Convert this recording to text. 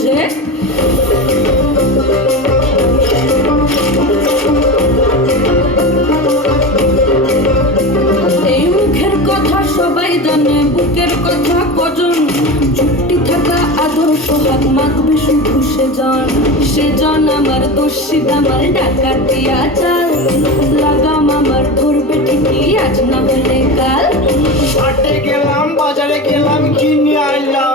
বোঝে। এই মুখের কথা সবাই জানে, বুকের কথা কজন, চুপটি থাকা আদর্শ হাত মাখবে শুধু সেজন আমার দোষী আমার ডাকাতিয়া চাল, লাগাম আমার ধরবে ঠিকই আজ না হলে কাল। হাটে গেলাম বাজারে গেলাম কিনে আইলাম